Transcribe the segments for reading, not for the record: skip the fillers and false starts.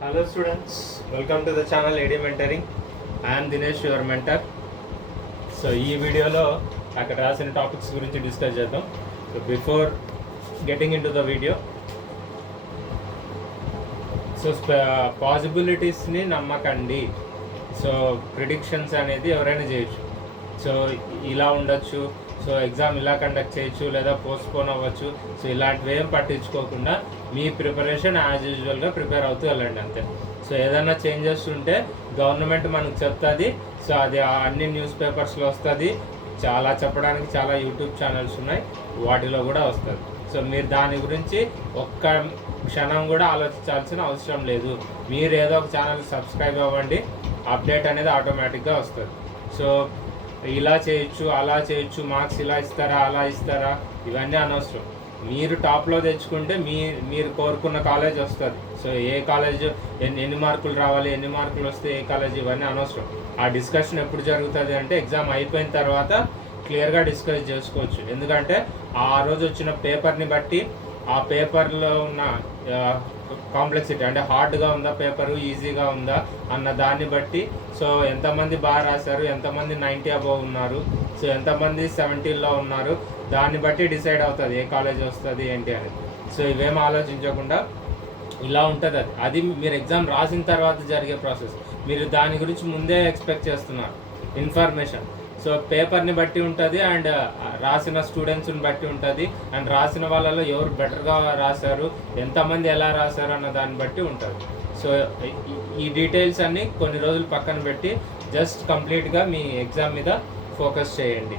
Hello students, welcome to the channel AD Mentoring. I am Dinesh, your mentor. So ఈ వీడియోలో అక్కడ రాసిన topics గురించి డిస్కస్ చేద్దాం. So before getting into the video, so పాసిబిలిటీస్ని నమ్మకండి. సో ప్రిడిక్షన్స్ అనేది ఎవరైనా చేయొచ్చు. సో ఇలా ఉండొచ్చు, సో ఎగ్జామ్ ఇలా కండక్ట్ చేయొచ్చు, లేదా పోస్ట్పోన్ అవ్వచ్చు. సో ఇలాంటివి ఏం పట్టించుకోకుండా మీ ప్రిపరేషన్ యాజ్ యూజువల్గా ప్రిపేర్ అవుతూ వెళ్ళండి అంతే. సో ఏదైనా చేంజెస్ ఉంటే గవర్నమెంట్ మనకు చెప్తుంది. సో అది అన్ని న్యూస్ పేపర్స్లో వస్తుంది. చాలా చెప్పడానికి చాలా యూట్యూబ్ ఛానల్స్ ఉన్నాయి, వాటిలో కూడా వస్తుంది. సో మీరు దాని గురించి ఒక్క క్షణం కూడా ఆలోచించాల్సిన అవసరం లేదు. మీరు ఏదో ఒక ఛానల్ సబ్స్క్రైబ్ అవ్వండి, అప్డేట్ అనేది ఆటోమేటిక్గా వస్తుంది. సో ఇలా చేయొచ్చు, అలా చేయొచ్చు, మార్క్స్ ఇలా ఇస్తారా, అలా ఇస్తారా, ఇవన్నీ అనవసరం. మీరు టాప్లో తెచ్చుకుంటే మీరు కోరుకున్న కాలేజ్ వస్తుంది. సో ఏ కాలేజ్ ఎన్ని మార్కులు రావాలి, ఎన్ని మార్కులు వస్తే ఏ కాలేజ్, ఇవన్నీ అనవసరం. ఆ డిస్కషన్ ఎప్పుడు జరుగుతుంది అంటే ఎగ్జామ్ అయిపోయిన తర్వాత క్లియర్గా డిస్కస్ చేసుకోవచ్చు. ఎందుకంటే ఆ రోజు వచ్చిన పేపర్ని బట్టి, ఆ పేపర్లో ఉన్న కాంప్లెక్సిటీ అంటే హార్డ్గా ఉందా పేపరు, ఈజీగా ఉందా అన్న దాన్ని బట్టి, సో ఎంతమంది బాగా రాశారు, ఎంతమంది 90 అబోవ్ ఉన్నారు, సో ఎంతమంది 70లో ఉన్నారు, దాన్ని బట్టి డిసైడ్ అవుతుంది ఏ కాలేజ్ వస్తుంది ఏంటి అని. సో ఇవేం ఆలోచించకుండా ఇలా ఉంటుంది. అది మీరు ఎగ్జామ్ రాసిన తర్వాత జరిగే ప్రాసెస్. మీరు దాని గురించి ముందే ఎక్స్పెక్ట్ చేస్తున్నారు ఇన్ఫర్మేషన్. సో పేపర్ని బట్టి ఉంటుంది, అండ్ రాసిన స్టూడెంట్స్ని బట్టి ఉంటుంది, అండ్ రాసిన వాళ్ళలో ఎవరు బెటర్గా రాశారు, ఎంతమంది ఎలా రాశారు అన్న దాన్ని బట్టి ఉంటుంది. సో ఈ డీటెయిల్స్ అన్నీ కొన్ని రోజులు పక్కన పెట్టి జస్ట్ కంప్లీట్గా మీ ఎగ్జామ్ మీద ఫోకస్ చేయండి.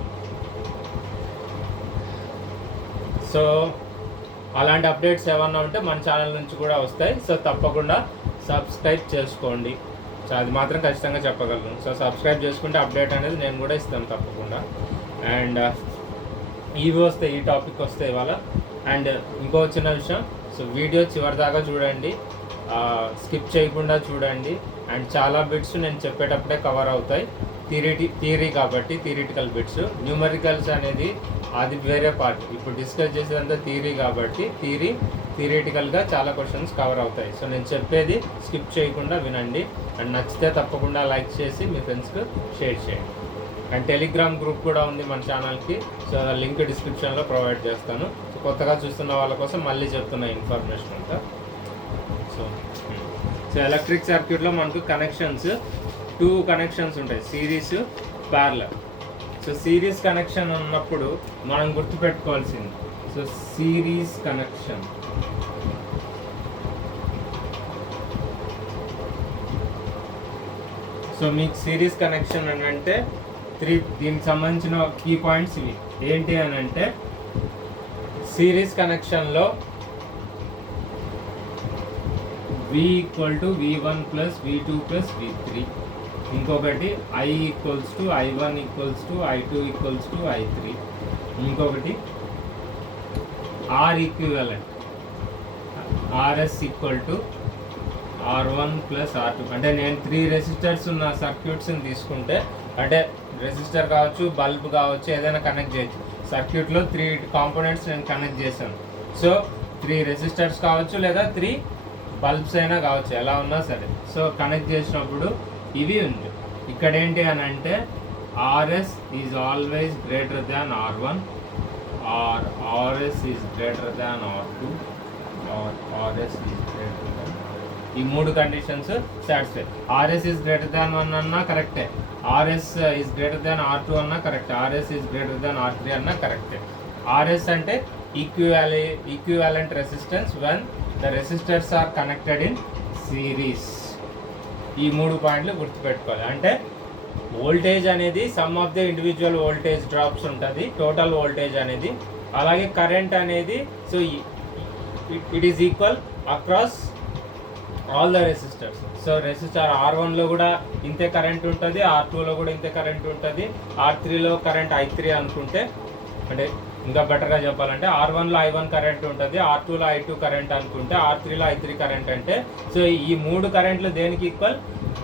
సో అలాంటి అప్డేట్స్ ఏమన్నా ఉంటే మన ఛానల్ నుంచి కూడా వస్తాయి. సో తప్పకుండా సబ్స్క్రైబ్ చేసుకోండి. సో అది మాత్రం ఖచ్చితంగా చెప్పగలను. సో సబ్స్క్రైబ్ చేసుకుంటే అప్డేట్ అనేది నేను కూడా ఇస్తాను తప్పకుండా. అండ్ ఇవి వస్తాయి, ఈ టాపిక్ వస్తాయి ఇవాళ. అండ్ ఇంకో చిన్న విషయం, సో వీడియో చివరిదాకా చూడండి, స్కిప్ చేయకుండా చూడండి. అండ్ చాలా బిట్స్ నేను చెప్పేటప్పుడే కవర్ అవుతాయి. థియరీ కాబట్టి థియరిటికల్ బిట్స్, న్యూమరికల్స్ అనేది అది వేరే పార్ట్. ఇప్పుడు డిస్కస్ చేసేదంతా థియరీ కాబట్టి థియరిటికల్గా చాలా క్వశ్చన్స్ కవర్ అవుతాయి. సో నేను చెప్పేది స్కిప్ చేయకుండా వినండి. అండ్ నచ్చితే తప్పకుండా లైక్ చేసి మీ ఫ్రెండ్స్కి షేర్ చేయండి. అండ్ టెలిగ్రామ్ గ్రూప్ కూడా ఉంది మన ఛానల్కి. సో లింక్ డిస్క్రిప్షన్లో ప్రొవైడ్ చేస్తాను. సో కొత్తగా చూస్తున్న వాళ్ళ కోసం మళ్ళీ చెప్తున్న ఇన్ఫర్మేషన్ అంతా. సో ఎలక్ట్రిక్ సర్క్యూట్లో మనకు కనెక్షన్స్ 2 కనెక్షన్స్ ఉంటాయి, series, parallel. So series connection ఉన్నప్పుడు మనం గుర్తుపెట్టుకోవాల్సింది, సో సిరీస్ కనెక్షన్, సో మీకు సిరీస్ కనెక్షన్ అని అంటే 3, దీనికి సంబంధించిన కీ పాయింట్స్ ఇవి ఏంటి అని అంటే, సిరీస్ కనెక్షన్లో V = V1 + V2 + V3, ఇంకొకటి I = I1 = I2 = I3, ఇంకొకటి R equivalent RS = R1 + R2. అంటే నేను 3 రెసిస్టర్స్ ఉన్న సర్క్యూట్స్ని తీసుకుంటే, అంటే రెసిస్టర్ కావచ్చు, బల్బ్ కావచ్చు, ఏదైనా కనెక్ట్ చేయొచ్చు. సర్క్యూట్లో 3 కాంపోనెంట్స్ నేను కనెక్ట్ చేశాను. సో 3 రెసిస్టర్స్ కావచ్చు, లేదా 3 బల్బ్స్ అయినా కావచ్చు, ఎలా ఉన్నా సరే. సో కనెక్ట్ చేసినప్పుడు ఇవి ఉంది. ఇక్కడ ఏంటి అని అంటే, RS is always greater than R1, or RS is greater than R2, or RS is greater than. ఈ 3 conditions satisfy. RS is greater than 1 అన్నా కరెక్టే, RS is greater than R2 అన్నా కరెక్టే, RS is greater than R3 అన్నా కరెక్టే. RS అంటే equivalent resistance when the resistors are connected in series. ఈ 3 పాయింట్లు గుర్తుపెట్టుకోవాలి. అంటే వోల్టేజ్ అనేది sum of the individual voltage drops ఉంటుంది, టోటల్ వోల్టేజ్ అనేది. అలాగే కరెంట్ అనేది, so it is equal across all the resistors. So resistor R1లో కూడా ఇంతే కరెంట్ ఉంటుంది, R2లో కూడా ఇంతే కరెంట్ ఉంటుంది, R3లో కరెంట్ I3 అనుకుంటే, అంటే ఇంకా బెటర్గా చెప్పాలంటే R1లో I1 కరెంట్ ఉంటుంది, R2లో I2 కరెంట్ అనుకుంటే, R3లో I3 కరెంట్ అంటే, సో ఈ 3 కరెంట్లు దేనికి ఈక్వల్?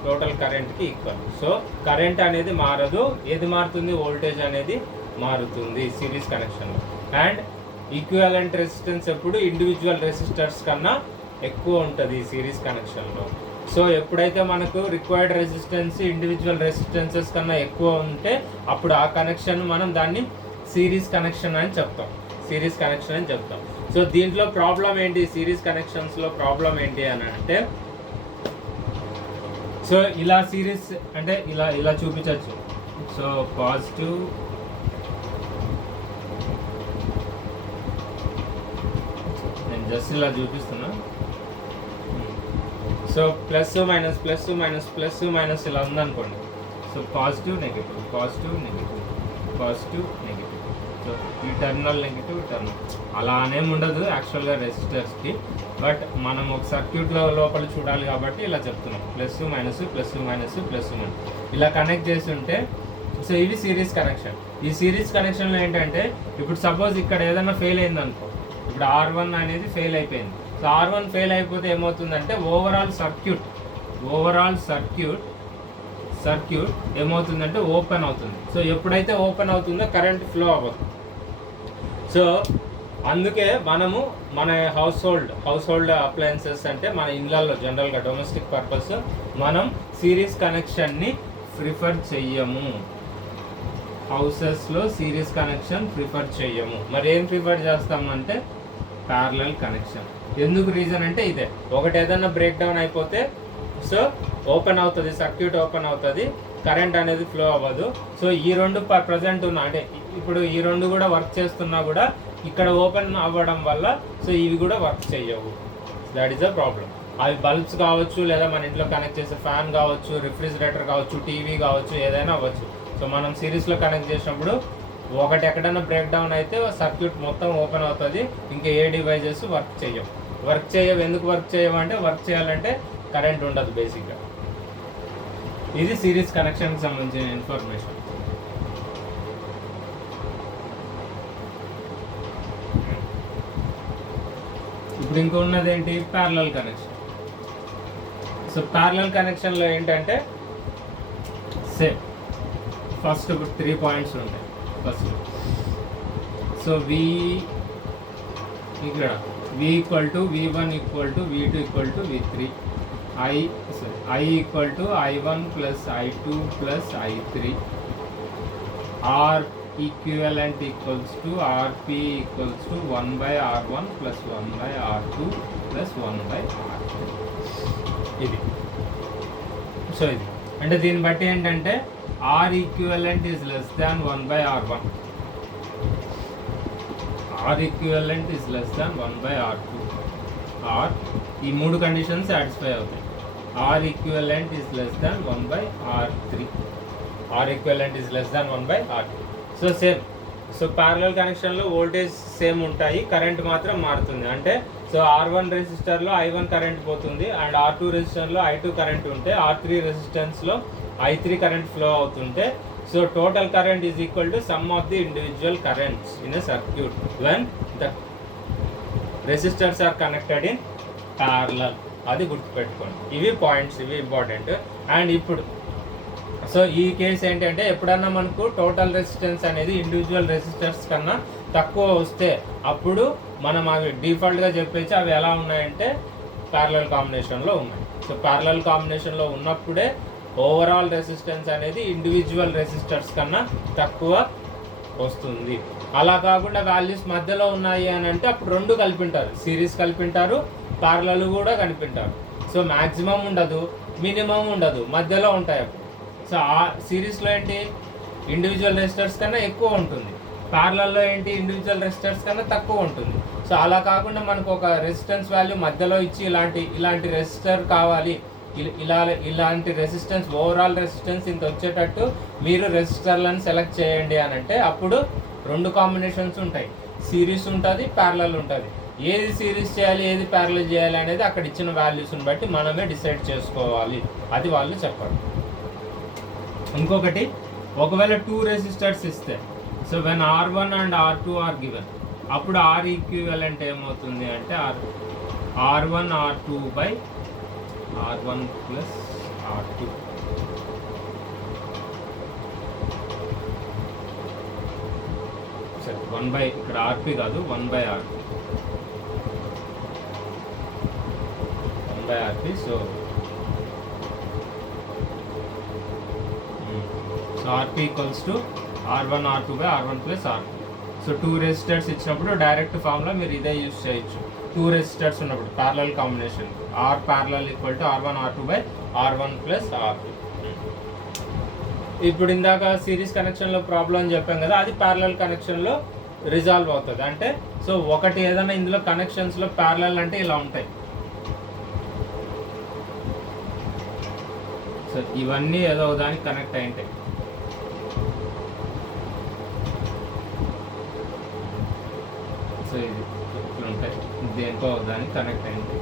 టోటల్ కరెంట్కి ఈక్వల్. సో కరెంట్ అనేది మారదు, ఏది మారుతుంది? వోల్టేజ్ అనేది మారుతుంది సిరీస్ కనెక్షన్లో. అండ్ ఈక్వివలెంట్ రెసిస్టెన్స్ ఎప్పుడు ఇండివిజువల్ రెసిస్టర్స్ కన్నా ఎక్కువ ఉంటుంది సిరీస్ కనెక్షన్లో. సో ఎప్పుడైతే మనకు రిక్వైర్డ్ రెసిస్టెన్స్ ఇండివిజువల్ రెసిస్టెన్సెస్ కన్నా ఎక్కువ ఉంటే అప్పుడు ఆ కనెక్షన్ మనం దాన్ని సిరీస్ కనెక్షన్ అని చెప్తాం. సిరీస్ కనెక్షన్ అని చెప్తాం. సో దీంట్లో ప్రాబ్లం ఏంటి, సిరీస్ కనెక్షన్స్లో ప్రాబ్లం ఏంటి అని అంటే, సో ఇలా సిరీస్ అంటే ఇలా ఇలా చూపించవచ్చు. సో పాజిటివ్ నేను జస్ట్ ఇలా చూపిస్తున్నా. So plus minus plus minus plus minus ఇలా ఉందనుకోండి. So positive negative positive negative positive negative. So ఈ టర్మినల్ నెగిటివ్ టర్మినల్ అలానేం ఉండదు యాక్చువల్గా రెసిస్టర్స్కి, బట్ మనం ఒక సర్క్యూట్లో లోపల చూడాలి కాబట్టి ఇలా చెప్తున్నాం. Plus minus plus minus plus minus ఇలా కనెక్ట్ చేసి ఉంటే, సో ఇవి సిరీస్ కనెక్షన్. ఈ సిరీస్ కనెక్షన్లో ఏంటంటే, ఇప్పుడు సపోజ్ ఇక్కడ ఏదైనా ఫెయిల్ అయింది అనుకో, ఇప్పుడు R1 అనేది ఫెయిల్ అయిపోయింది. సో R1 ఫెయిల్ అయిపోతే ఏమవుతుందంటే ఓవరాల్ సర్క్యూట్ ఏమవుతుందంటే ఓపెన్ అవుతుంది. సో ఎప్పుడైతే ఓపెన్ అవుతుందో కరెంట్ ఫ్లో అవ్వదు. సో అందుకే మనము మన హౌస్ హోల్డ్ అప్లయన్సెస్ అంటే మన ఇళ్ళల్లో జనరల్గా డొమెస్టిక్ పర్పస్ మనం సిరీస్ కనెక్షన్ని ప్రిఫర్ చెయ్యము. హౌసెస్లో సిరీస్ కనెక్షన్ ప్రిఫర్ చెయ్యము. మరి ఏం ప్రిఫర్ చేస్తామంటే ప్యారలల్ కనెక్షన్. ఎందుకు రీజన్ అంటే ఇదే, ఒకటి ఏదైనా బ్రేక్ డౌన్ అయిపోతే సో ఓపెన్ అవుతుంది, సర్క్యూట్ ఓపెన్ అవుతుంది, కరెంట్ అనేది ఫ్లో అవ్వదు. సో ఈ రెండు ప్రజెంట్ ఉన్న అంటే ఇప్పుడు ఈ రెండు కూడా వర్క్ చేస్తున్నా కూడా ఇక్కడ ఓపెన్ అవ్వడం వల్ల సో ఇవి కూడా వర్క్ చేయవు. That is the problem. అవి బల్బ్స్ కావచ్చు, లేదా మన ఇంట్లో కనెక్ట్ చేసే ఫ్యాన్ కావచ్చు, రిఫ్రిజిరేటర్ కావచ్చు, టీవీ కావచ్చు, ఏదైనా అవ్వచ్చు. సో మనం సిరీస్లో కనెక్ట్ చేసినప్పుడు ఒకటి ఎక్కడైనా బ్రేక్ డౌన్ అయితే సర్క్యూట్ మొత్తం ఓపెన్ అవుతుంది, ఇంకా ఏ డివైజెస్ వర్క్ చేయవు. ఎందుకు వర్క్ చేయవు అంటే, వర్క్ చేయాలంటే కరెంట్ ఉండదు బేసిక్గా. ఇది సిరీస్ కనెక్షన్కి సంబంధించిన ఇన్ఫర్మేషన్. ఇప్పుడు ఇంకో ఉన్నది ఏంటి, ప్యారలల్ కనెక్షన్. సో ప్యారలల్ కనెక్షన్లో ఏంటంటే సేమ్ ఫస్ట్ ఇప్పుడు 3 పాయింట్స్ ఉంటాయి. ఫస్ట్ సో ఇక్కడ V equal to V1 equal to V2 equal to V3, I equal to I1 plus I2 plus I3, R equivalent equals to RP equals to 1/R1 plus 1/R2 plus 1/R3. ఇది so ఇది అంటే దీన్ని బట్టి ఏంటంటే R equivalent is less than 1/R1, R equivalent is less than 1/R2, or ఈ మూడు conditions satisfy అవుతాయి. R equivalent is less than 1/R3, R equivalent is less than 1/R2. So same. So parallel కనెక్షన్లో voltage same ఉంటాయి, current మాత్రం మారుతుంది. అంటే so R1 రెసిస్టర్లో I1 current పోతుంది, అండ్ R2 రెసిస్టర్లో I2 కరెంట్ ఉంటే, R3 రెసిస్టెన్స్లో I3 కరెంట్ ఫ్లో అవుతుంటే, so total current is equal to sum of the individual currents in a circuit when the resistors are connected in parallel. అది గుర్తుపెట్టుకోండి. ఇవి points, ఇవి important. And ఇప్పుడు so ఈ case ఏంటంటే, ఎప్పుడన్నా మనకు టోటల్ రెసిస్టెన్స్ అనేది ఇండివిజువల్ రెసిస్టర్స్ కన్నా తక్కువ వస్తే అప్పుడు మనం అవి డిఫాల్ట్గా చెప్పేసి అవి ఎలా ఉన్నాయంటే ప్యారలల్ కాంబినేషన్లో ఉన్నాయి. సో ప్యారలల్ కాంబినేషన్లో ఉన్నప్పుడే ఓవరాల్ రెసిస్టెన్స్ అనేది ఇండివిజువల్ రెసిస్టర్స్ కన్నా తక్కువ వస్తుంది. అలా కాకుండా వాల్యూస్ మధ్యలో ఉన్నాయి అని అంటే అప్పుడు రెండు కలిపింటారు, సిరీస్ కలిపింటారు, ప్యారలల్ కూడా కలిపింటారు. సో మ్యాక్సిమం ఉండదు, మినిమం ఉండదు, మధ్యలో ఉంటాయి అప్పుడు. సో ఆ సిరీస్లో ఏంటి ఇండివిజువల్ రెసిస్టర్స్ కన్నా ఎక్కువ ఉంటుంది, ప్యారలల్లో ఏంటి ఇండివిజువల్ రెసిస్టర్స్ కన్నా తక్కువ ఉంటుంది. సో అలా కాకుండా మనకు ఒక రెసిస్టెన్స్ వాల్యూ మధ్యలో ఇచ్చి ఇలాంటి రెసిస్టర్ కావాలి, ఇలాంటి రెసిస్టెన్స్ ఓవరాల్ రెసిస్టెన్స్ ఇంత వచ్చేటట్టు మీరు రెసిస్టర్లను సెలెక్ట్ చేయండి అని అంటే అప్పుడు రెండు కాంబినేషన్స్ ఉంటాయి, సిరీస్ ఉంటుంది, ప్యారలల్ ఉంటుంది. ఏది సిరీస్ చేయాలి, ఏది ప్యారలల్ చేయాలి అనేది అక్కడ ఇచ్చిన వాల్యూస్ని బట్టి మనమే డిసైడ్ చేసుకోవాలి. అది వాళ్ళు చెప్పరు. ఇంకొకటి, ఒకవేళ 2 రెసిస్టర్స్ ఇస్తే, so when R1 and R2 are given, అప్పుడు R ఈక్వివలెంట్ ఏమవుతుంది అంటే R1 R2 by R1 plus R2. సరే 1/, ఇక్కడ RP కాదు 1/R2. 1/Rp. So Rp equals to R1 R2 by R1 plus R2. So 2 resistors ఇచ్చినప్పుడు direct formula మీరు ఇదే use చేయొచ్చు. 2 రెసిస్టర్స్ ఉన్నప్పుడు parallel combination R parallel equal to R1 R2 by R1 plus R2. ఇప్పుడు ఇందాక series కనెక్షన్లో problem అని చెప్పాం కదా, అది ప్యారలల్ కనెక్షన్లో రిజాల్వ్ అవుతుంది. అంటే సో ఒకటి ఏదైనా ఇందులో కనెక్షన్స్లో ప్యారలల్ అంటే ఇలా ఉంటాయి. సో ఇవన్నీ ఏదో దానికి కనెక్ట్ అయి ఉంటాయి. సో ఇది ఇట్లా ఉంటాయి, దేనికో దానికి కనెక్ట్ అయింది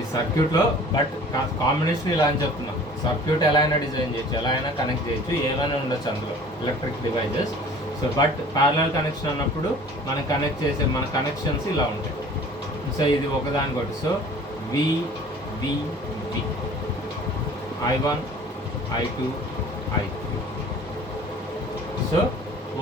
ఈ సర్క్యూట్లో. బట్ కాంబినేషన్ ఇలా అని చెప్తున్నాం. సర్క్యూట్ ఎలా అయినా డిజైన్ చేయొచ్చు, ఎలా అయినా కనెక్ట్ చేయొచ్చు, ఏమైనా ఉండొచ్చు అందులో electric devices. So but parallel connection అన్నప్పుడు మనం కనెక్ట్ చేసే మన కనెక్షన్స్ ఇలా ఉంటాయి. సో ఇది ఒకదానికొకటి. So we we we I1 I2 I3. So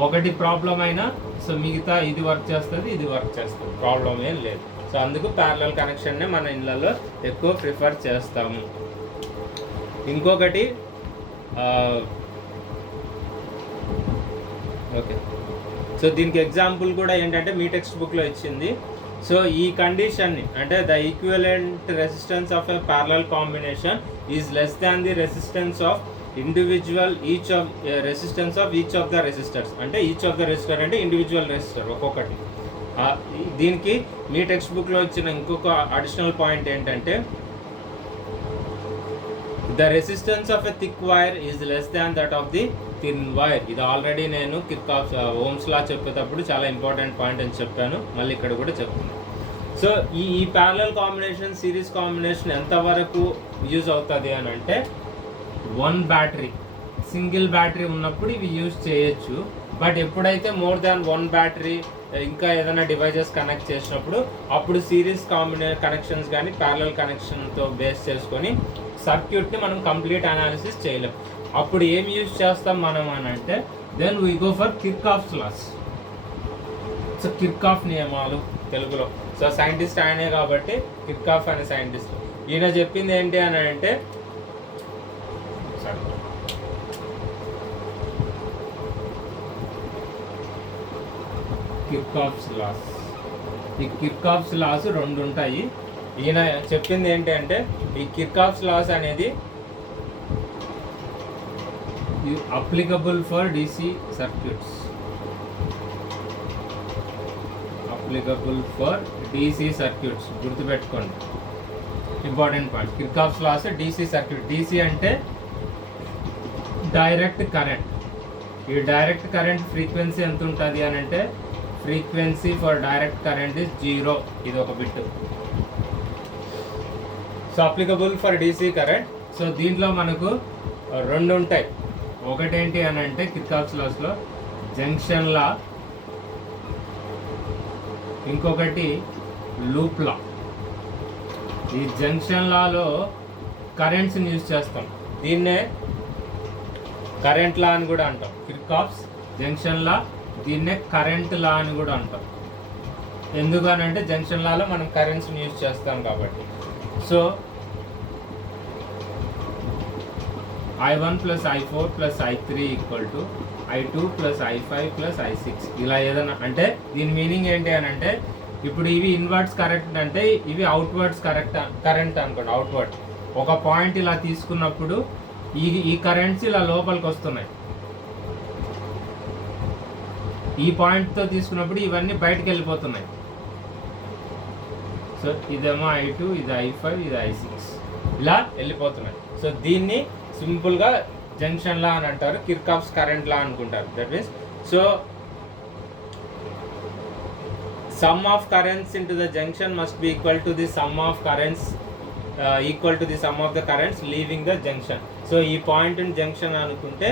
ఒకటి ప్రాబ్లం అయినా సో మిగతా ఇది వర్క్ చేస్తుంది, ఇది వర్క్ చేస్తుంది, ప్రాబ్లం ఏం లేదు. సో అందుకు ప్యారలల్ కనెక్షన్నే మన ఇళ్ళల్లో ఎక్కువ ప్రిఫర్ చేస్తాము. ఇంకొకటి ఓకే, సో దీనికి ఎగ్జాంపుల్ కూడా ఏంటంటే మీ టెక్స్ట్ బుక్లో ఇచ్చింది. సో ఈ కండిషన్ని అంటే the equivalent resistance of a parallel combination is less than the resistance of individual each of resistance of each of the resistors. అంటే ఈచ్ ఆఫ్ ద రెసిస్టర్ అంటే individual resistor ఒక్కొక్కటి. దీనికి మీ టెక్స్ట్ బుక్లో ఇచ్చిన ఇంకొక అడిషనల్ పాయింట్ ఏంటంటే the resistance of a thick wire is less than that of the thin wire. ఇది already నేను కిర్చాఫ్ ఓమ్స్ లా చెప్పేటప్పుడు చాలా ఇంపార్టెంట్ పాయింట్ అని చెప్పాను, మళ్ళీ ఇక్కడ కూడా చెప్తున్నాను. సో ఈ ప్యారలల్ కాంబినేషన్ సిరీస్ కాంబినేషన్ ఎంతవరకు యూజ్ అవుతుంది అని అంటే, 1 బ్యాటరీ సింగిల్ బ్యాటరీ ఉన్నప్పుడు ఇవి యూజ్ చేయొచ్చు. బట్ ఎప్పుడైతే మోర్ దాన్ 1 బ్యాటరీ ఇంకా ఏదైనా డివైజెస్ కనెక్ట్ చేసినప్పుడు అప్పుడు సిరీస్ కనెక్షన్స్ కానీ ప్యారలల్ కనెక్షన్తో బేస్ చేసుకొని సర్క్యూట్ని మనం కంప్లీట్ అనాలిసిస్ చేయలేం. అప్పుడు ఏం యూజ్ చేస్తాం మనం అని అంటే, then we go for Kirchhoff's laws. So Kirchhoff నియమాలు తెలుగులో. సో సైంటిస్ట్ ఆయనే కాబట్టి కిర్చాఫ్ అనే సైంటిస్ట్. ఈయన చెప్పింది ఏంటి అని అంటే, కిర్చాఫ్స్ లాస్. ఈ కిర్చాఫ్స్ లాస్ 2 ఉంటాయి. ఈయన చెప్పింది ఏంటి అంటే, ఈ కిర్చాఫ్స్ లాస్ అనేది applicable for DC circuits. Applicable for DC circuits గుర్తుపెట్టుకోండి, important point. Kirchhoff's laws DC circuit. DC అంటే డైరెక్ట్ కరెంట్. ఈ డైరెక్ట్ కరెంట్ ఫ్రీక్వెన్సీ ఎంత ఉంటుంది అని అంటే, frequency for direct current is 0. ఇది ఒక bit. So applicable for DC current. So దీంట్లో మనకు 2 ఉంటాయి. ఒకటేంటి అని అంటే కిర్చాఫ్స్ లాస్లో జంక్షన్ లా, ఇంకొకటి లూప్ లా. ఈ జంక్షన్ లాలో కరెంట్స్ని యూజ్ చేస్తాం, దీన్నే కరెంట్ లా అని కూడా అంటాం. కిర్చాఫ్స్ జంక్షన్ లా, దీన్నే కరెంట్ లా అని కూడా అంటాం. ఎందుకనంటే జంక్షన్ లాలో మనం కరెంట్స్ని యూజ్ చేస్తాం కాబట్టి. So I1 plus I4 plus I3 equal to I2 plus I5 plus I6. ఇలా ఏదైనా అంటే దీని మీనింగ్ ఏంటి అని అంటే, ఇప్పుడు ఇవి ఇన్వర్డ్స్ కరెంట్ అంటే ఇవి అవుట్వర్డ్స్ కరెంట్ అనుకోండి. అవుట్వర్డ్ ఒక పాయింట్ ఇలా తీసుకున్నప్పుడు ఈ కరెంట్స్ ఇలా లోపలికి వస్తున్నాయి. ఈ పాయింట్తో తీసుకున్నప్పుడు ఇవన్నీ బయటకు వెళ్ళిపోతున్నాయి. సో ఇదేమో I2, ఇది I5, ఇది I6, ఇలా వెళ్ళిపోతున్నాయి. సో దీన్ని సింపుల్గా జంక్షన్ లా అని అంటారు, కిర్చాఫ్స్ కరెంట్ లా అనుకుంటారు. That means so sum of currents into the junction must be equal to the sum of currents equal to the sum of the currents leaving the junction. So ఈ point junction అనుకుంటే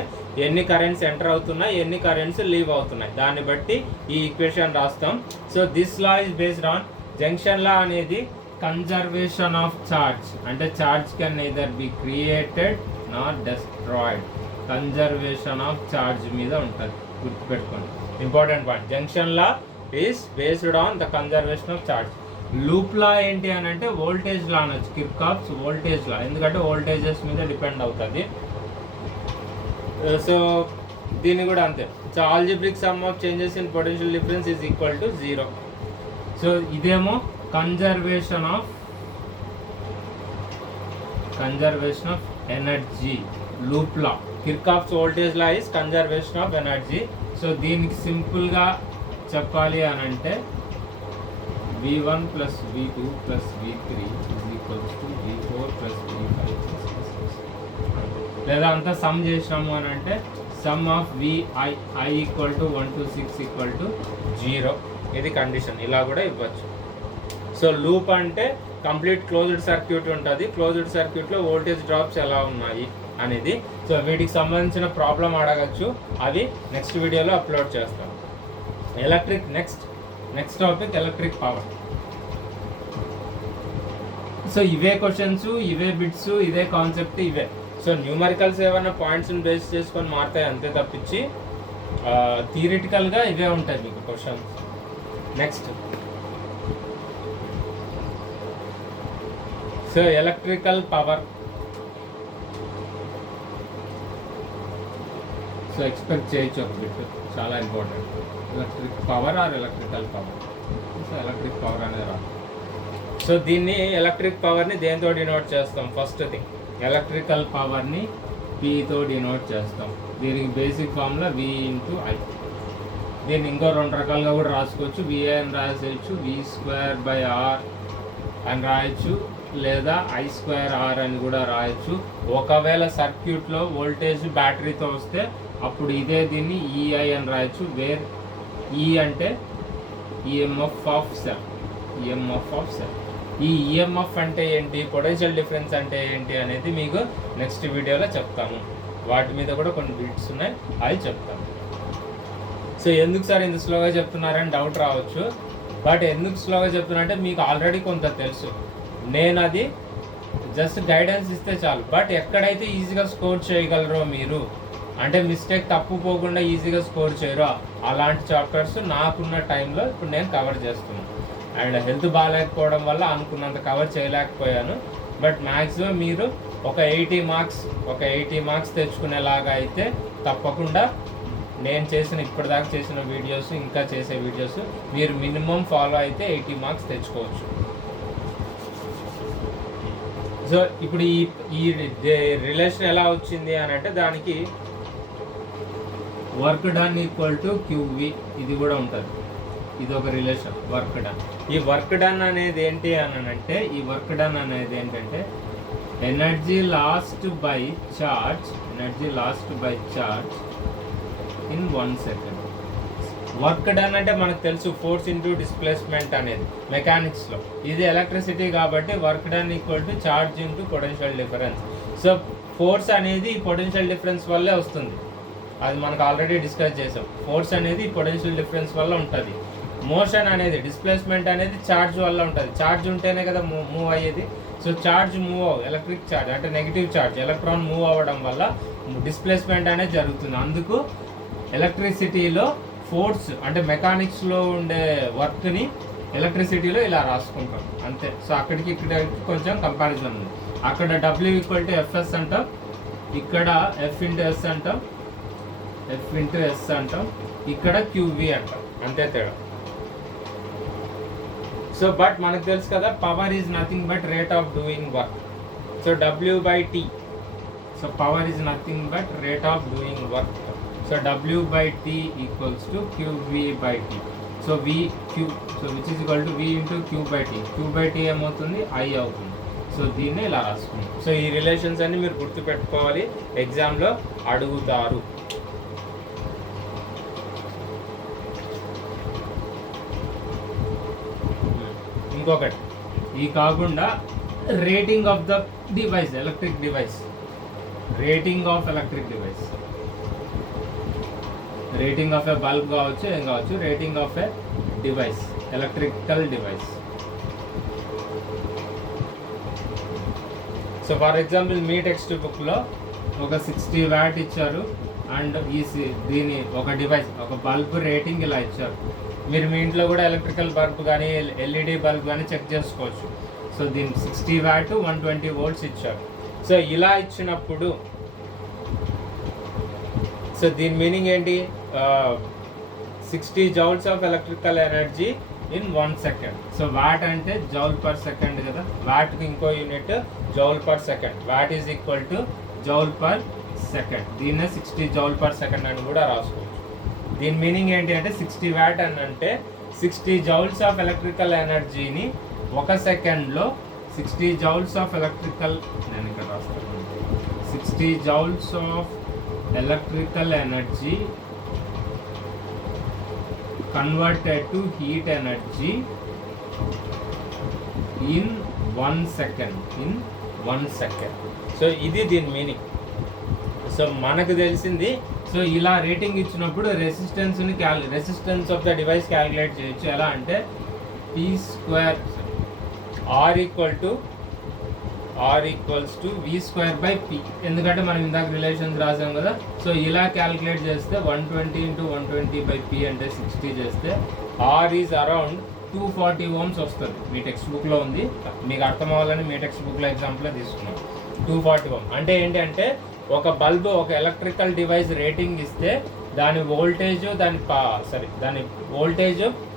ఎన్ని currents enter అవుతున్నాయి, ఎన్ని currents leave అవుతున్నాయి, దాన్ని బట్టి ఈ equation రాస్తాం. So this law is based on junction law అనేది కన్జర్వేషన్ ఆఫ్ చార్జ్. అంటే charge can neither be created not destroyed. Conservation of charge మీద ఉంటుంది, గుర్తుపెట్టుకోండి, important point. Junction law is based on the conservation of charge. Loop law ఏంటి అని అంటే voltage law అనొచ్చు, Kirchhoff's voltage లా, ఎందుకంటే వోల్టేజెస్ మీద డిపెండ్ అవుతుంది. సో దీన్ని కూడా అంతే. So algebraic sum of changes in potential difference is equal to 0. So ఇదేమో conservation of energy loop law. Kirchhoff's voltage law is conservation of energy. So దీనికి సింపుల్గా చెప్పాలి అని అంటే V1 plus V2 plus V3 is equals to V4 plus V5 లేదా అంతా some చేసినాము అని అంటే some of I equal to 1 to 6 equal to 0. ఇది కండిషన్. ఇలా కూడా ఇవ్వచ్చు. సో లూప్ అంటే కంప్లీట్ క్లోజ్డ్ సర్క్యూట్ ఉంటుంది. క్లోజ్డ్ సర్క్యూట్లో వోల్టేజ్ డ్రాప్స్ ఎలా ఉన్నాయి అనేది. సో వీటికి సంబంధించిన ప్రాబ్లం అడగచ్చు, అది నెక్స్ట్ వీడియోలో అప్లోడ్ చేస్తాం. Next topic electric power. So ఇవే క్వశ్చన్స్, ఇవే బిట్స్, ఇదే కాన్సెప్ట్, ఇవే. సో న్యూమరికల్స్ ఏమైనా పాయింట్స్ని బేస్ చేసుకొని మారుతాయి అంతే తప్పించి థియరిటికల్గా ఇవే ఉంటాయి మీకు questions. Next so electrical power. So expect చేయొచ్చు ఒక బిట్, చాలా important. Electric power are electrical power. So electric power అనేది రాదు. సో దీన్ని ఎలక్ట్రిక్ పవర్ని దేంతో డినోట్ చేస్తాం? ఫస్ట్ థింగ్ ఎలక్ట్రికల్ పవర్ని Pతో డినోట్ చేస్తాం. దీనికి basic formula V into I. దీన్ని ఇంకో 2 రకాలుగా కూడా రాసుకోవచ్చు. VI అని రాసేయచ్చు, V²/R అని రాయొచ్చు, లేదా I²R అని కూడా రాయొచ్చు. ఒకవేళ సర్క్యూట్లో వోల్టేజ్ బ్యాటరీతో వస్తే అప్పుడు ఇదే దీన్ని EI అని రాయొచ్చు. వేర్ E అంటే EMF ఆఫ్ సెల్. ఈ ఈఎంఎఫ్ అంటే ఏంటి, పొటెన్షియల్ డిఫరెన్స్ అంటే ఏంటి అనేది మీకు నెక్స్ట్ వీడియోలో చెప్తాము. వాటి మీద కూడా కొన్ని బిట్స్ ఉన్నాయి, అవి చెప్తాము. సో ఎందుకు సార్ ఇంత స్లోగా చెప్తున్నారని డౌట్ రావచ్చు. బట్ ఎందుకు స్లోగా చెప్తున్నా అంటే మీకు ఆల్రెడీ కొంత తెలుసు. నేను అది జస్ట్ గైడెన్స్ ఇస్తే చాలు. బట్ ఎక్కడైతే ఈజీగా స్కోర్ చేయగలరో మీరు, అంటే మిస్టేక్ తప్పుపోకుండా ఈజీగా స్కోర్ చేయరో అలాంటి చాప్టర్స్ నాకున్న టైంలో ఇప్పుడు నేను కవర్ చేస్తున్నాను. అండ్ హెల్త్ బాగాలేకపోవడం వల్ల అనుకున్నంత కవర్ చేయలేకపోయాను. బట్ మ్యాక్సిమం మీరు ఒక 80 మార్క్స్ తెచ్చుకునేలాగా అయితే తప్పకుండా నేను ఇప్పటిదాకా చేసిన వీడియోస్, ఇంకా చేసే వీడియోస్ మీరు మినిమం ఫాలో అయితే 80 మార్క్స్ తెచ్చుకోవచ్చు. సో ఇప్పుడు ఈ రిలేషన్ ఎలా వచ్చింది అని అంటే దానికి work done equal to QV ఇది కూడా ఉంటుంది. ఇది ఒక రిలేషన్, వర్క్ డన్. ఈ వర్క్ డన్ అనేది ఏంటి అని అంటే ఏంటంటే energy last by charge in 1 second. Work done అంటే మనకు తెలుసు ఫోర్స్ ఇంటూ డిస్ప్లేస్మెంట్ అనేది మెకానిక్స్లో. ఇది ఎలక్ట్రిసిటీ కాబట్టి work done equal to charge into potential difference. So force అనేది ఈ పొటెన్షియల్ డిఫరెన్స్ వల్లే వస్తుంది. అది మనకు ఆల్రెడీ డిస్కస్ చేసాం. ఫోర్స్ అనేది పొటెన్షియల్ డిఫరెన్స్ వల్ల ఉంటుంది. మోషన్ అనేది, డిస్ప్లేస్మెంట్ అనేది ఛార్జ్ వల్ల ఉంటుంది. ఛార్జ్ ఉంటేనే కదా మూవ్ అయ్యేది. సో ఛార్జ్ ఎలక్ట్రిక్ ఛార్జ్ అంటే నెగిటివ్ ఛార్జ్, ఎలక్ట్రాన్ మూవ్ అవ్వడం వల్ల డిస్ప్లేస్మెంట్ అనేది జరుగుతుంది. అందుకు ఎలక్ట్రిసిటీలో ఫోర్స్ అంటే మెకానిక్స్లో ఉండే వర్క్ని ఎలక్ట్రిసిటీలో ఇలా రాసుకుంటాం అంతే. సో అక్కడికి ఇక్కడికి కొంచెం కంపారిజన్ ఉంది. అక్కడ W ఈక్వల్ టు FS అంటాం, ఇక్కడ F ఇంటూ S అంటాం, ఇక్కడ QV అంటాం, అంతే తేడా. సో బట్ మనకు తెలుసు కదా power is nothing but rate of doing work. So W/T. So power is nothing but rate of doing work. So W/T equals to QV/T. So which is equal to V into Q/T. Q/T ఏమవుతుంది? I అవుతుంది. So దీన్ని ఇలా రాసుకుంటాం. So ఈ relations అన్ని మీరు గుర్తుపెట్టుకోవాలి, ఎగ్జామ్లో అడుగుతారు. ఇంకొకటి ఈ కాకుండా rating of the device, rating of A bulb కావచ్చు, ఏం కావచ్చు, rating of A device, electrical device. So for example me text బుక్లో ఒక 60 వాట్ ఇచ్చారు అండ్ దీని ఒక డివైస్, ఒక బల్బ్ రేటింగ్ ఇలా ఇచ్చారు. మీరు మీ ఇంట్లో కూడా ఎలక్ట్రికల్ బల్బ్ కానీ ఎల్ఈడి బల్బ్ కానీ చెక్ చేసుకోవచ్చు. సో దీనికి 60 వాట్ 120 వోల్ట్స్ ఇచ్చారు. సో ఇలా ఇచ్చినప్పుడు సో దీని మీనింగ్ ఏంటి, 60 joules of electrical energy in 1 second. So what అంటే జౌల్ పర్ సెకండ్ కదా, వాట్కి ఇంకో unit joule per second. What is equal to joule per second. దీన్నే 60 జౌల్ పర్ సెకండ్ అని కూడా రాసుకోవచ్చు. దీని మీనింగ్ ఏంటి అంటే 60 వాట్ అని అంటే 60 జౌల్స్ ఆఫ్ ఎలక్ట్రికల్ ఎనర్జీని 1 సెకండ్లో 60 జౌల్స్ ఆఫ్ ఎలక్ట్రికల్, నేను ఇక్కడ రాస్తాను, 60 joules of electrical energy converted to heat energy in 1 second. So ఇది దీని మీనింగ్. సో మనకు తెలిసింది. సో ఇలా రేటింగ్ ఇచ్చినప్పుడు resistance of the device calculate చేయొచ్చు. ఎలా అంటే P² R equals to V²/P. ఎందుకంటే మనం ఇందాక రిలేషన్స్ రాసాం కదా. సో ఇలా క్యాలిక్యులేట్ చేస్తే 120 × 120/P అంటే 60 చేస్తే R ఈజ్ అరౌండ్ 240 ohms వస్తుంది. మీ టెక్స్ట్ బుక్లో ఉంది, మీకు అర్థం అవ్వాలని మీ టెక్స్ట్ బుక్లో ఎగ్జాంపుల్లో తీసుకున్నాం. 240 ohm అంటే ఏంటి అంటే ఒక బల్బ్ ఒక ఎలక్ట్రికల్ డివైస్ రేటింగ్ ఇస్తే దాని వోల్టేజ్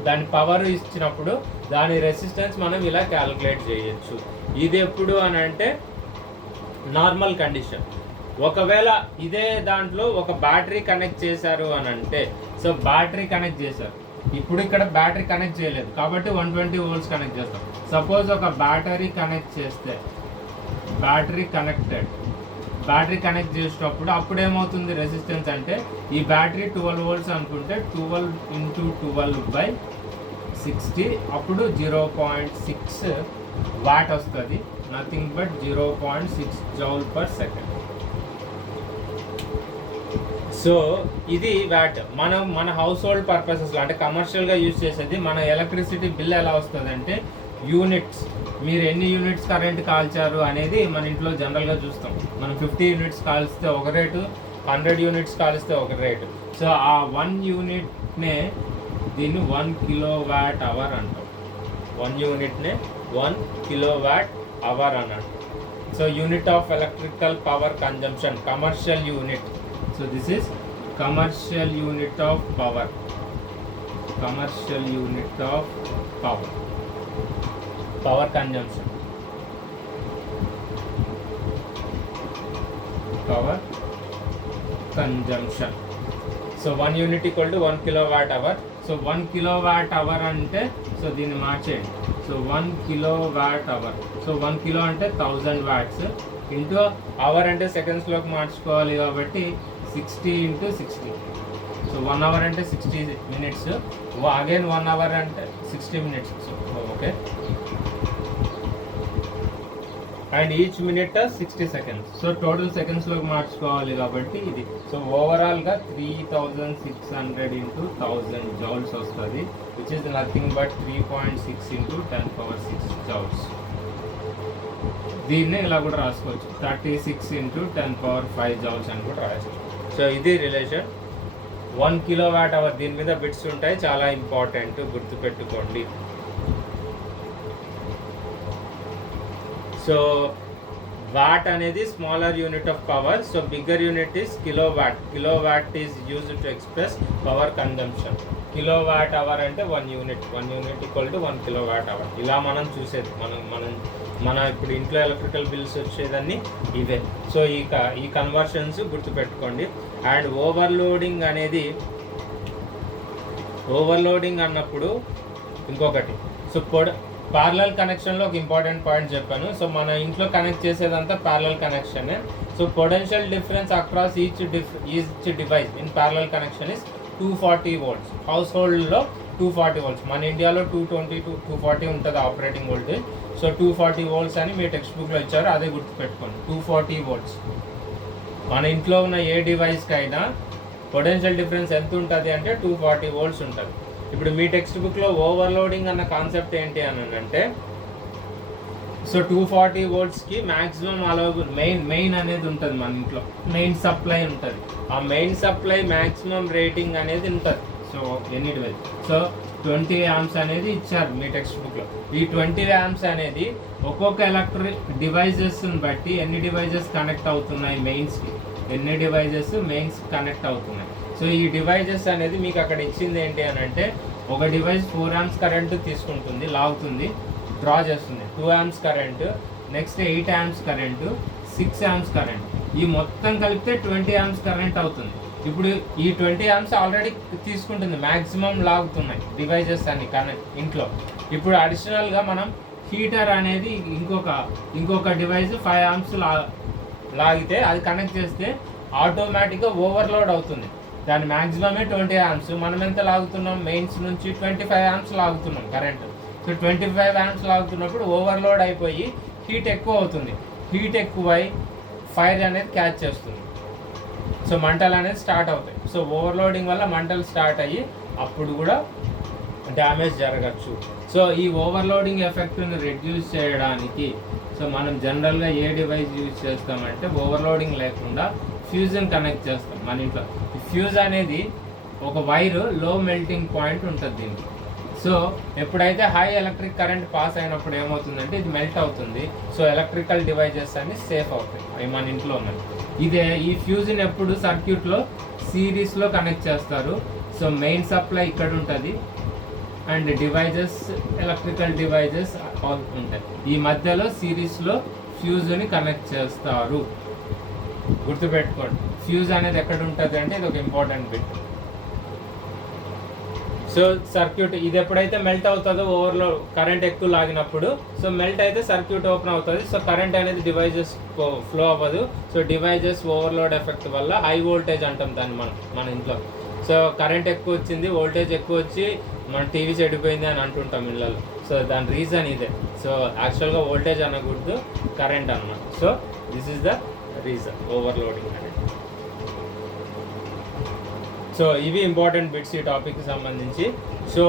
దాని పవర్ ఇచ్చినప్పుడు దాని రెసిస్టెన్స్ మనం ఇలా క్యాలిక్యులేట్ చేయొచ్చు. ఇది ఎప్పుడు అని అంటే నార్మల్ కండిషన్. ఒకవేళ ఇదే దాంట్లో ఒక బ్యాటరీ కనెక్ట్ చేశారు అని అంటే, సో బ్యాటరీ కనెక్ట్ చేశారు, ఇప్పుడు ఇక్కడ బ్యాటరీ కనెక్ట్ చేయలేదు కాబట్టి 120 volts కనెక్ట్ చేస్తాం. సపోజ్ ఒక బ్యాటరీ కనెక్ట్ చేస్తే బ్యాటరీ కనెక్ట్ చేసేటప్పుడు అప్పుడు ఏమవుతుంది రెసిస్టెన్స్ అంటే, ఈ బ్యాటరీ 12 volts అనుకుంటే 12 × 12/60 అప్పుడు 0.6 వాట్ వస్తుంది. Nothing but 0.6 joule per second. So ఇది వాట్. మన హౌస్ హోల్డ్ పర్పసెస్లో అంటే కమర్షియల్గా యూజ్ చేసేది. మన ఎలక్ట్రిసిటీ బిల్ ఎలా వస్తుంది అంటే యూనిట్స్, మీరు ఎన్ని యూనిట్స్ కరెంట్ కాల్చారు అనేది మన ఇంట్లో జనరల్గా చూస్తాం. మనం 50 యూనిట్స్ కాల్స్తే ఒక రేటు, 100 యూనిట్స్ కాల్స్తే ఒక రేటు. సో ఆ 1 యూనిట్నే దీన్ని 1 kWh అంటాం. 1 యూనిట్నే 1 kWh అన్నాడు. So unit of electrical power consumption, commercial unit. So this is commercial unit of power. Power consumption. So 1 unit equal to 1 kWh. So 1 kWh అంటే so దీన్ని మార్చేయండి. So 1 kWh. So 1 kilo అంటే 1000 watts into hour అంటే సెకండ్స్లోకి మార్చుకోవాలి కాబట్టి 60 × 60. So 1 hour అంటే 60 minutes. Again 1 hour అంటే 60 minutes. So okay. And each minute 60 seconds. సో టోటల్ సెకండ్స్లోకి మార్చుకోవాలి కాబట్టి ఇది. సో ఓవరాల్గా 3600 × 1000 జౌల్స్ వస్తుంది, which is nothing but 3.6 × 10⁶ joules. దీన్నే ఇలా కూడా రాసుకోవచ్చు, 36 × 10⁵ జౌల్స్ అని కూడా రాయచ్చు. సో ఇది రిలేషన్. 1 kWh. దీని మీద బిట్స్ ఉంటాయి, చాలా ఇంపార్టెంట్, గుర్తుపెట్టుకోండి. సో వాట్ అనేది smaller unit of power. So bigger unit is kilowatt. Kilowatt is used to express power consumption. kWh అంటే 1 unit. 1 unit equal to 1 kWh. ఇలా మనం చూసేది మన ఇప్పుడు ఇంట్లో ఎలక్ట్రికల్ బిల్స్ వచ్చేదాన్ని ఇవే. సో ఈ కన్వర్షన్స్ గుర్తుపెట్టుకోండి. అండ్ ఓవర్లోడింగ్ అన్నప్పుడు ఇంకొకటి. సో ప్యారలల్ కనెక్షన్లో ఒక ఇంపార్టెంట్ పాయింట్ చెప్పాను. సో మన ఇంట్లో కనెక్ట్ చేసేదంతా ప్యారలల్ కనెక్షనే. So potential difference across each device in parallel connection is 240 volts. House హోల్డ్లో 240 volts. మన ఇండియాలో 220 to 240 ఉంటుంది ఆపరేటింగ్ వోల్టేజ్. సో 240 volts అని మీ టెక్స్ట్ బుక్లో ఇచ్చారు, అదే గుర్తుపెట్టుకోండి. 240 volts. మన ఇంట్లో ఉన్న ఏ డివైస్కి అయినా పొటెన్షియల్ డిఫరెన్స్ ఎంత ఉంటుంది అంటే 240 volts ఉంటుంది. ఇప్పుడు మీ టెక్స్ట్ బుక్లో ఓవర్లోడింగ్ అన్న కాన్సెప్ట్ ఏంటి అని అంటే, సో 240 voltsకి మ్యాక్సిమం అలవబుల్ మెయిన్ అనేది ఉంటుంది. మన ఇంట్లో మెయిన్ సప్లై ఉంటుంది. ఆ మెయిన్ సప్లై మ్యాక్సిమం రేటింగ్ అనేది ఉంటుంది. So any device. So 20 amps అనేది ఇచ్చారు మీ టెక్స్ట్ బుక్లో. ఈ 20 amps అనేది ఒక్కొక్క ఎలక్ట్రిక్ డివైజెస్ని బట్టి ఎన్ని డివైజెస్ కనెక్ట్ అవుతున్నాయి మెయిన్స్కి, ఎన్ని డివైజెస్ మెయిన్స్ కనెక్ట్ అవుతున్నాయి. సో ఈ డివైజెస్ అనేది మీకు అక్కడ ఇచ్చింది ఏంటి అని అంటే, ఒక డివైస్ 4 amps కరెంట్ తీసుకుంటుంది, లాగుతుంది, డ్రా చేస్తుంది. 2 amps current, next 8 amps current, 6 amps current, ఈ మొత్తం కలిపితే 20 amps కరెంట్ అవుతుంది. ఇప్పుడు ఈ 20 amps ఆల్రెడీ తీసుకుంటుంది, మ్యాక్సిమం లాగుతున్నాయి డివైజెస్ అన్ని కనెక్ట్ ఇంట్లో. ఇప్పుడు అడిషనల్గా మనం హీటర్ అనేది ఇంకొక డివైస్ 5 amps లాగితే అది కనెక్ట్ చేస్తే ఆటోమేటిక్గా ఓవర్లోడ్ అవుతుంది. దాని మ్యాక్సిమమే 20 amps. మనం ఎంత లాగుతున్నాం, మెయిన్స్ నుంచి 25 amps లాగుతున్నాం కరెంట్. సో 25 amps లాగుతున్నప్పుడు ఓవర్లోడ్ అయిపోయి హీట్ ఎక్కువ అవుతుంది. హీట్ ఎక్కువై ఫైర్ అనేది క్యాచ్ చేస్తుంది. సో మంటలు అనేది స్టార్ట్ అవుతాయి. సో ఓవర్లోడింగ్ వల్ల మంటలు స్టార్ట్ అయ్యి అప్పుడు కూడా డ్యామేజ్ జరగచ్చు. సో ఈ ఓవర్లోడింగ్ ఎఫెక్ట్ని రెడ్యూస్ చేయడానికి సో మనం జనరల్గా ఏ డివైస్ యూజ్ చేస్తామంటే, ఓవర్లోడింగ్ లేకుండా ఫ్యూజ్ని కనెక్ట్ చేస్తాం మన ఇంట్లో. ఫ్యూజ్ అనేది ఒక వైర్ లో మెల్టింగ్ పాయింట్ ఉంటుంది దీనికి. సో ఎప్పుడైతే హై ఎలక్ట్రిక్ కరెంట్ పాస్ అయినప్పుడు ఏమవుతుందంటే ఇది మెల్ట్ అవుతుంది. సో ఎలక్ట్రికల్ డివైజెస్ అన్ని సేఫ్ అవుతాయి అవి మన ఇంట్లో ఉన్నాయి. ఈ ఫ్యూజ్ని ఎప్పుడు సర్క్యూట్లో సిరీస్లో కనెక్ట్ చేస్తారు. సో మెయిన్ సప్లై ఇక్కడ ఉంటుంది అండ్ డివైజెస్, ఎలక్ట్రికల్ డివైజెస్ ఉంటాయి. ఈ మధ్యలో సిరీస్లో ఫ్యూజ్ని కనెక్ట్ చేస్తారు. గుర్తుపెట్టుకోండి, ఫ్యూజ్ అనేది ఎక్కడ ఉంటుంది అంటే ఇది ఒక ఇంపార్టెంట్ బిట్. సో సర్క్యూట్ ఇది ఎప్పుడైతే మెల్ట్ అవుతుందో ఓవర్లో కరెంట్ ఎక్కువ లాగినప్పుడు, సో మెల్ట్ అయితే సర్క్యూట్ ఓపెన్ అవుతుంది. సో కరెంట్ అనేది డివైజెస్ ఫ్లో అవ్వదు. సో డివైజెస్ ఓవర్లోడ్ ఎఫెక్ట్ వల్ల హై వోల్టేజ్ అంటాం దాన్ని మన ఇంట్లో. సో కరెంట్ ఎక్కువ వచ్చింది, వోల్టేజ్ ఎక్కువ వచ్చి మన టీవీ చెడిపోయింది అని అంటుంటాం ఇళ్ళలో. సో దాని రీజన్ ఇదే. సో యాక్చువల్గా వోల్టేజ్ అనకూడదు, కరెంట్ అన్నమాట. So this is the reason overloading అనేది. సో ఇవి ఇంపార్టెంట్ బిట్స్ ఈ టాపిక్కి సంబంధించి. సో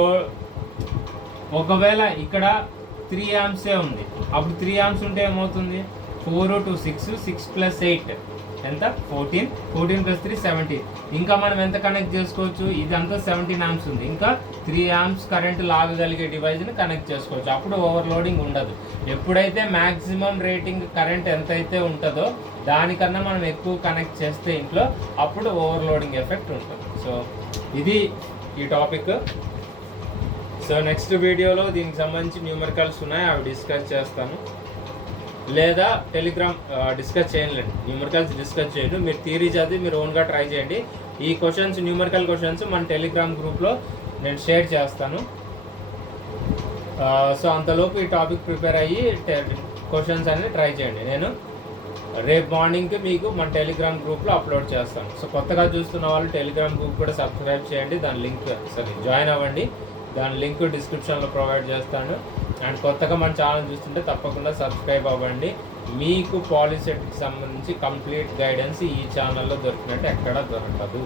ఒకవేళ ఇక్కడ 3 amps ఉంది, అప్పుడు 3 amps ఉంటే ఏమవుతుంది, 4 to 6, 6 plus 8 ఎంత 14, 14 plus 3 17. ఇంకా మనం ఎంత కనెక్ట్ చేసుకోవచ్చు, ఇదంతా 17 amps ఉంది, ఇంకా 3 amps కరెంట్ లాగగలిగే డివైజ్ని కనెక్ట్ చేసుకోవచ్చు. అప్పుడు ఓవర్లోడింగ్ ఉండదు. ఎప్పుడైతే మ్యాక్సిమం రేటింగ్ కరెంట్ ఎంతైతే ఉంటుందో దానికన్నా మనం ఎక్కువ కనెక్ట్ చేస్తే ఇంట్లో అప్పుడు ఓవర్లోడింగ్ ఎఫెక్ట్ ఉంటుంది. సో ఇది ఈ టాపిక్. సో నెక్స్ట్ వీడియోలో దీనికి సంబంధించి న్యూమరికల్స్ ఉన్నాయి, అవి డిస్కస్ చేస్తాను. లేదా టెలిగ్రామ్ డిస్కస్ చేయలేండి, న్యూమరికల్స్ డిస్కస్ చేయను. మీరు థియరీ చదివి మీరు ఓన్గా ట్రై చేయండి. ఈ క్వశ్చన్స్, న్యూమరికల్ క్వశ్చన్స్ మన టెలిగ్రామ్ గ్రూప్లో నేను షేర్ చేస్తాను. సో అంతలోపు ఈ టాపిక్ ప్రిపేర్ అయ్యి క్వశ్చన్స్ అనేది ట్రై చేయండి. నేను రేపు మార్నింగ్కి మీకు మన టెలిగ్రామ్ గ్రూప్లో అప్లోడ్ చేస్తాను. సో కొత్తగా చూస్తున్న వాళ్ళు టెలిగ్రామ్ గ్రూప్ కూడా సబ్స్క్రైబ్ చేయండి, దాని లింక్ జాయిన్ అవ్వండి. దాని లింక్ డిస్క్రిప్షన్లో ప్రొవైడ్ చేస్తాను. అండ్ కొత్తగా మన ఛానల్ చూస్తుంటే తప్పకుండా సబ్స్క్రైబ్ అవ్వండి. మీకు పాలిసెట్కి సంబంధించి కంప్లీట్ గైడెన్స్ ఈ ఛానల్లో దొరికినట్టు ఎక్కడా దొరకదు.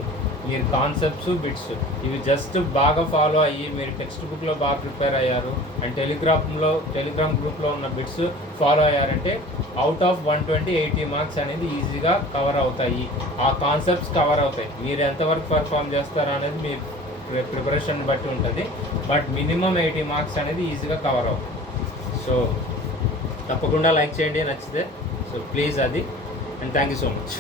మీరు కాన్సెప్ట్స్, బిట్స్ ఇవి జస్ట్ బాగా ఫాలో అయ్యి మీరు టెక్స్ట్ బుక్లో బాగా ప్రిపేర్ అయ్యారు అండ్ టెలిగ్రామ్ గ్రూప్లో ఉన్న బిట్స్ ఫాలో అయ్యారంటే అవుట్ ఆఫ్ 120 80 మార్క్స్ అనేది ఈజీగా కవర్ అవుతాయి. ఆ కాన్సెప్ట్స్ కవర్ అవుతాయి. మీరు ఎంతవరకు పర్ఫామ్ చేస్తారో అనేది మీ ప్రిపరేషన్ బట్టి ఉంటుంది. బట్ మినిమం 80 మార్క్స్ అనేది ఈజీగా కవర్ అవుతుంది. సో తప్పకుండా లైక్ చేయండి నచ్చితే. సో ప్లీజ్ అది. And thank you so much.